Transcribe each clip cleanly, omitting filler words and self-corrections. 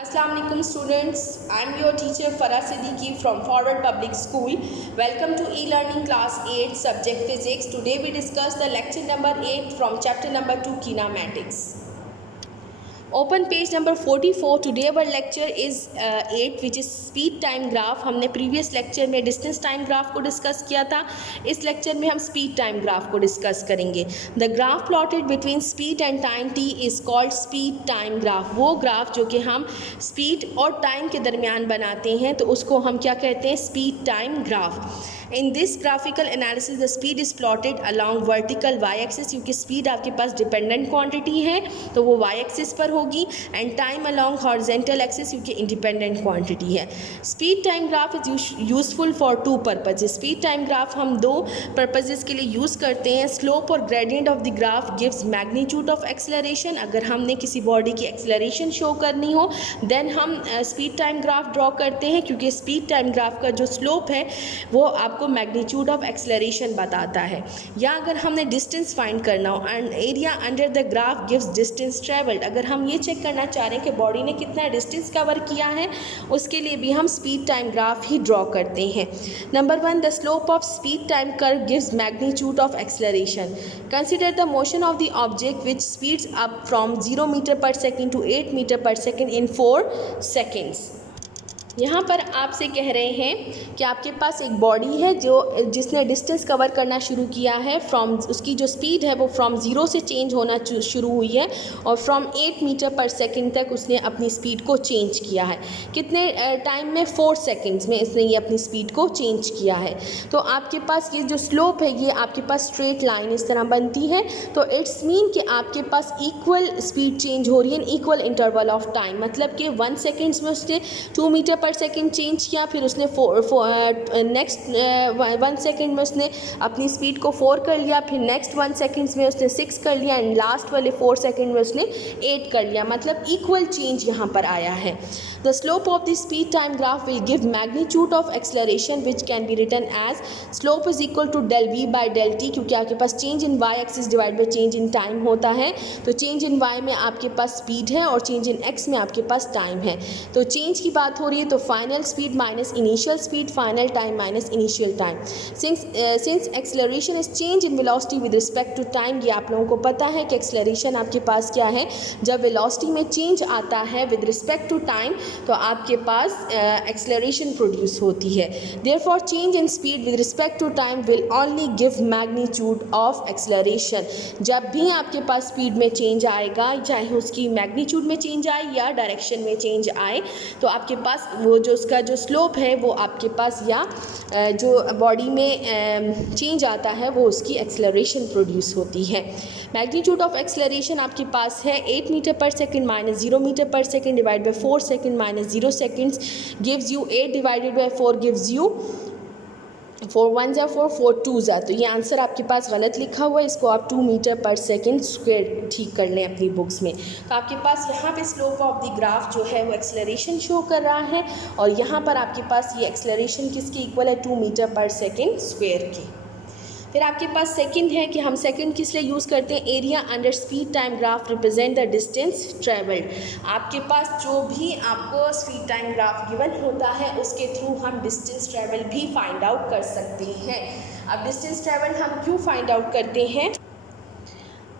Assalamu alaikum students, I am your teacher Farah Siddiqui from Forward Public School. Welcome to e-learning class 8 subject physics. Today we discuss the lecture number 8 from chapter number 2 kinematics. Open page number 44. Today our lecture is 8 which is speed time graph. हमने previous lecture में distance time graph को discuss किया था. इस lecture में हम speed time graph को discuss करेंगे. The graph plotted between speed and time T is called speed time graph. वो ग्राफ जो कि हम स्पीड और टाइम के दरमियान बनाते हैं तो उसको हम क्या कहते हैं, speed time graph. In this graphical analysis the speed is plotted along vertical Y axis, क्योंकि स्पीड आपके पास डिपेंडेंट क्वांटिटी है तो वो वाई एक्सिस पर होगी, and time along horizontal axis क्योंकि इंडिपेंडेंट क्वांटिटी है. Speed time graph is useful for two purposes. Speed time graph हम दो पर्पजेज के लिए यूज़ करते हैं. स्लोप और gradient of the graph gives magnitude of acceleration. अगर हमने किसी बॉडी की एक्सेलरेशन शो करनी हो देन हम स्पीड टाइम ग्राफ ड्रॉ करते हैं, क्योंकि स्पीड टाइम ग्राफ का जो स्लोप है वो आपको मैग्नीट्यूड ऑफ एक्सेलरेशन बताता है. या अगर हमने डिस्टेंस फाइंड करना हो and area under the graph gives distance travelled. अगर हम ये चेक करना चाह रहे हैं कि बॉडी ने कितना डिस्टेंस कवर किया है, उसके लिए भी हम स्पीड टाइम ग्राफ ही ड्रॉ करते हैं. Number 1, the slope of speed time curve gives magnitude of acceleration. Consider the motion of the object which speeds up from 0 metre per second to 8 metre per second in 4 seconds. यहाँ पर आपसे कह रहे हैं कि आपके पास एक बॉडी है जिसने डिस्टेंस कवर करना शुरू किया है. फ्रॉम उसकी जो स्पीड है वो फ्रॉम 0 से चेंज होना शुरू हुई है और फ्रॉम 8 मीटर पर सेकंड तक उसने अपनी स्पीड को चेंज किया है. कितने टाइम में? 4 सेकंड्स में इसने ये अपनी स्पीड को चेंज किया है. तो आपके पास ये जो स्लोप है ये आपके पास स्ट्रेट लाइन इस तरह बनती है. तो इट्स मीन कि आपके पास इक्वल स्पीड चेंज हो रही है in equal interval of time. मतलब कि 1 सेकेंड्स में उसने 2 मीटर पर सेकेंड चेंज किया, फिर उसने नेक्स्ट 1 सेकेंड में उसने अपनी स्पीड को 4 कर लिया, फिर नेक्स्ट 1 सेकेंड्स में उसने 6 कर लिया एंड लास्ट वाले 4 सेकेंड में उसने 8 कर लिया. मतलब इक्वल चेंज यहाँ पर आया है. The slope of the speed time graph will give magnitude of acceleration which can be written as slope is equal to del V by del T, क्योंकि आपके पास change in Y axis divide by change in time होता है. तो change in Y में आपके पास speed है और चेंज इन एक्स में आपके पास टाइम है. तो चेंज की बात हो रही है तो final speed minus initial speed, final time minus initial time. Since acceleration is change in velocity with respect to time. ये आप लोगों को पता है कि एक्सेलरेशन आपके पास क्या है, जब वेलोसिटी में चेंज आता है विद रिस्पेक्ट टू टाइम तो आपके पास एक्सेलरेशन प्रोड्यूस होती है. Therefore change in speed with respect to time will only give magnitude of acceleration. जब भी आपके पास स्पीड में चेंज आएगा, चाहे उसकी मैग्नीट्यूड में चेंज आए या डायरेक्शन में चेंज आए, तो आपके पास वो जो उसका जो स्लोप है वो आपके पास या जो बॉडी में चेंज आता है वो उसकी एक्सेलरेशन प्रोड्यूस होती है. मैग्नीट्यूड ऑफ एक्सेलरेशन आपके पास है 8 metre per second minus 0 metre per second divide by 4 second minus 0 seconds gives you 8 divided by 4 gives you 4 1 जा 4 4 2 जा. तो ये आंसर आपके पास गलत लिखा हुआ है, इसको आप 2 मीटर पर सेकेंड स्क्वायर ठीक कर लें अपनी बुक्स में. तो आपके पास यहाँ पे स्लोप ऑफ द ग्राफ जो है वो एक्सेलरेशन शो कर रहा है और यहाँ पर आपके पास ये एक्सेलरेशन किसके इक्वल है, 2 मीटर पर सेकेंड स्क्वायर की. फिर आपके पास सेकंड है कि हम सेकंड किस लिए यूज़ करते हैं, area under speed time graph represent the distance travelled. आपके पास जो भी आपको स्पीड टाइम ग्राफ गिवन होता है उसके थ्रू हम डिस्टेंस ट्रेवल भी फाइंड आउट कर सकते हैं. अब डिस्टेंस ट्रेवल हम क्यों फाइंड आउट करते हैं?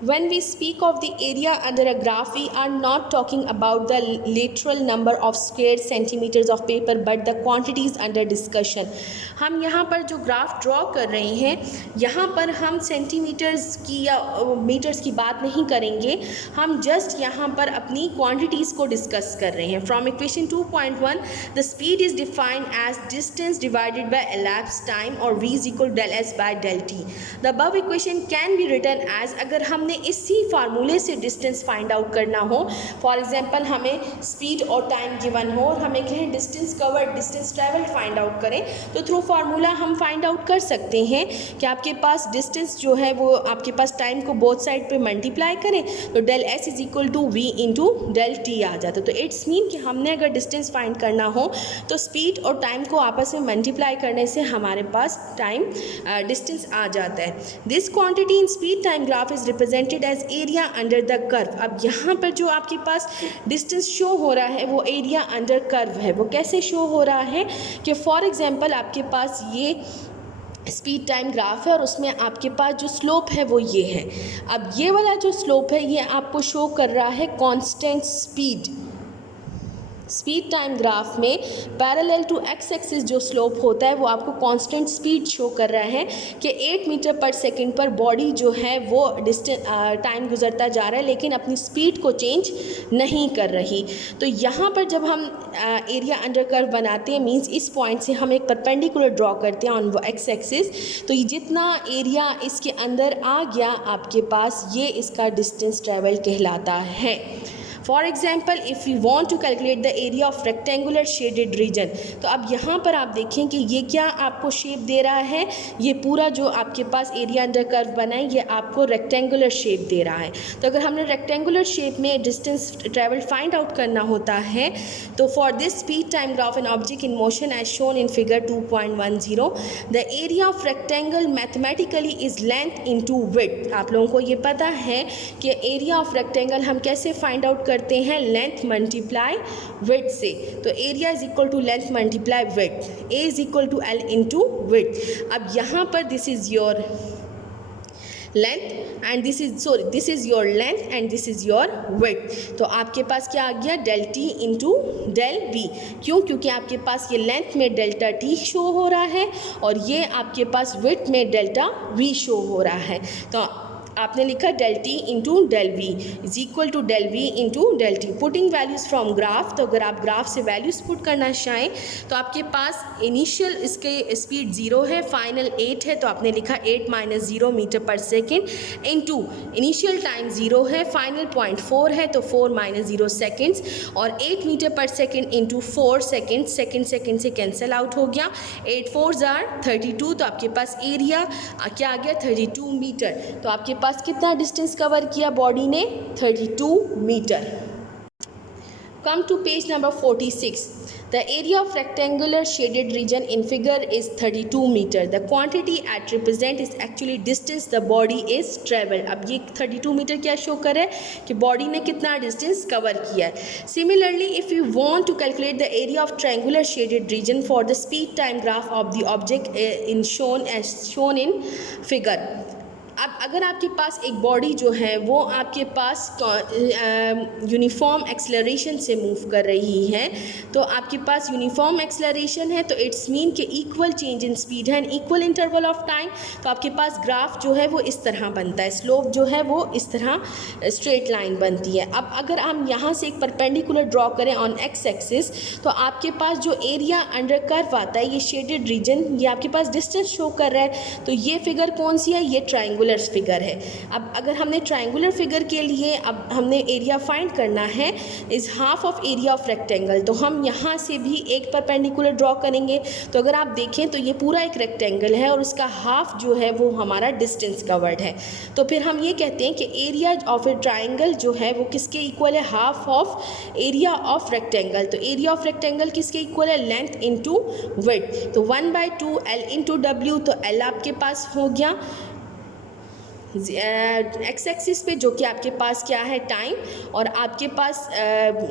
When we speak of the area under a graph, we are not talking about the literal number of square centimeters of paper, but the quantities under discussion. हम यहाँ पर जो graph draw कर रहे हैं यहाँ पर हम सेंटीमीटर्स की या मीटर्स की बात नहीं करेंगे, हम जस्ट यहाँ पर अपनी क्वांटिटीज़ को डिस्कस कर रहे हैं. From equation 2.1 the speed is defined as distance divided by elapsed time और v is equal del s by del t. The above equation can be written as, अगर हमने इसी फार्मूले से डिस्टेंस फाइंड आउट करना हो, फॉर एग्जांपल हमें speed और टाइम गिवन हो और हमें कहें distance covered distance travelled find out करें, तो थ्रू फार्मूला हम फाइंड आउट कर सकते हैं कि आपके पास डिस्टेंस जो है वो आपके पास टाइम को बोथ साइड पे मल्टीप्लाई करें तो del S is equal to V into del T आ जाता है. तो इट्स मीन कि हमने अगर डिस्टेंस फाइंड करना हो तो स्पीड और टाइम को आपस में मल्टीप्लाई करने से हमारे पास टाइम डिस्टेंस आ जाता है. This quantity in speed time graph is represent represented as area under the curve. अब यहाँ पर जो आपके पास डिस्टेंस शो हो रहा है वो एरिया अंडर कर्व है। वो कैसे शो हो रहा है कि फॉर एग्जांपल आपके पास ये स्पीड टाइम ग्राफ है और उसमें आपके पास जो स्लोप है वो ये है। अब ये वाला जो स्लोप है ये आपको शो कर रहा है constant speed. Speed time graph में पैरेलल टू एक्स एक्सिस जो स्लोप होता है वो आपको कांस्टेंट स्पीड शो कर रहा है कि 8 मीटर पर सेकंड पर बॉडी जो है वो टाइम गुजरता जा रहा है लेकिन अपनी स्पीड को चेंज नहीं कर रही। तो यहाँ पर जब हम एरिया अंडर कर्व बनाते हैं मींस इस पॉइंट से हम एक परपेंडिकुलर ड्रॉ करते हैं ऑन एक्स एक्सिस, तो ये जितना एरिया इसके अंदर आ गया आपके पास ये इसका डिस्टेंस ट्रेवल कहलाता है। For example if you want to calculate the area of rectangular shaded region, तो अब यहाँ पर आप देखें कि ये क्या आपको शेप दे रहा है, ये पूरा जो आपके पास एरिया अंडर कर्व बना है ये आपको रेक्टेंगुलर शेप दे रहा है। तो अगर हमने रेक्टेंगुलर शेप में डिस्टेंस ट्रेवल फाइंड आउट करना होता है तो for this speed time graph an object in motion as shown in figure 2.10 the area of rectangle mathematically is length into width. आप लोगों को ये पता है कि एरिया ऑफ रेक्टेंगल हम कैसे फाइंड आउट करते हैं, लेंथ मल्टीप्लाई विड्थ से। तो area is equal to length multiply width, A is equal to L into width. अब यहाँ पर this is your length and this is your length and this is your width. तो आपके पास क्या आ गया, del T into del V. क्यों? क्योंकि आपके पास ये लेंथ में डेल्टा टी शो हो रहा है और ये आपके पास विड्थ में डेल्टा वी शो हो रहा है। तो आपने लिखा del T into del V is equal to del V into del T. Putting values from graph, तो अगर आप ग्राफ से वैल्यूज़ पुट करना चाहें तो आपके पास इनिशियल इसके स्पीड 0 है, फाइनल 8 है, तो आपने लिखा 8 minus 0 metre per second into initial time 0 है, फाइनल 0.4 है तो 4 माइनस 0 सेकेंड्स और 8 metre per second into 4 second, second से कैंसिल आउट हो गया, 8 4 आर 32। तो आपके पास एरिया क्या आ गया 32 मीटर। तो आपके पास कितना डिस्टेंस कवर किया बॉडी ने, 32 metre. Come to page number 46। The area of rectangular shaded region in figure is 32 meter. The quantity at represent is actually distance the body is traveled. अब ये 32 मीटर क्या show कर रहा है कि body ने कितना डिस्टेंस कवर किया है। Similarly, if you want to calculate the area of triangular shaded region for the speed time graph of the object shown in figure. अब अगर आपके पास एक बॉडी जो है वो आपके पास यूनिफॉर्म एक्सेलरेशन से मूव कर रही है, तो आपके पास यूनिफॉर्म एक्सेलरेशन है तो इट्स मीन कि इक्वल चेंज इन स्पीड है and equal interval of time. तो आपके पास ग्राफ जो है वो इस तरह बनता है, स्लोप जो है वो इस तरह स्ट्रेट लाइन बनती है। अब अगर हम यहाँ से एक परपेंडिकुलर ड्रॉ करें ऑन एक्स एक्सिस तो आपके पास जो एरिया अंडर कर्व आता है ये शेडेड रीजन, ये आपके पास डिस्टेंस शो कर रहा है। तो ये फिगर कौन सी है, ये ट्राइंगुलर फिगर है। अब अगर हमने ट्रायंगुलर फिगर के लिए अब हमने एरिया फाइंड करना है is half of area of rectangle, तो हम यहाँ से भी एक परपेंडिकुलर ड्रॉ करेंगे। तो अगर आप देखें तो ये पूरा एक रेक्टेंगल है और उसका हाफ जो है वो हमारा डिस्टेंस कवर्ड है। तो फिर हम ये कहते हैं कि एरिया ऑफ ए ट्राइंगल जो है वो किसके इक्वल है, half of area of rectangle. तो एरिया ऑफ रेक्टेंगल किसके इक्वल है, लेंथ इंटू विड्थ। तो 1/2 एल इंटू डब्ल्यू, तो एल आपके पास हो गया एक्स एक्सिस पे जो कि आपके पास क्या है टाइम, और आपके पास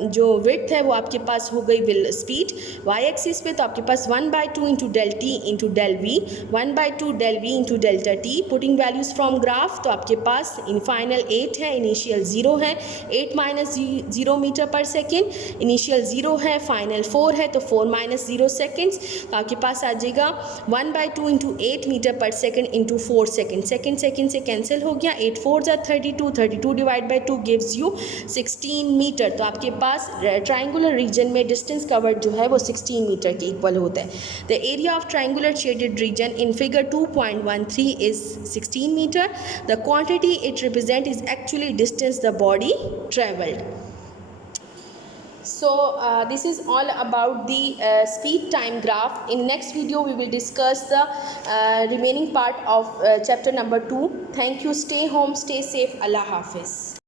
जो विड्थ है वो आपके पास हो गई विल स्पीड। वाई एक्सिस पे तो आपके पास 1/2 into del T into del V, 1/2 del V into delta T. Putting values from graph, तो आपके पास इन फाइनल 8 है, इनिशियल 0 है, 8 minus 0 metre per second, initial 0 है, फाइनल 4 है तो 4 माइनस 0 सेकेंड्स। तो आपके पास आ जाएगा 1/2 into 8 metre per second into 4 second, second से कैंसिल हो गया, 8 4 32, 32 divide by 2 gives you 16 metre. तो आपके पास ट्राइंगुलर रीजन में डिस्टेंस कवर्ड जो है वो 16 मीटर के इक्वल होता है। The area of triangular shaded region in figure 2.13 is 16 metre. The quantity it represent is actually distance the body travelled. So this is all about the speed time graph. In next video we will discuss the remaining part of chapter number 2. Thank you. Stay home, stay safe. Allah Hafiz.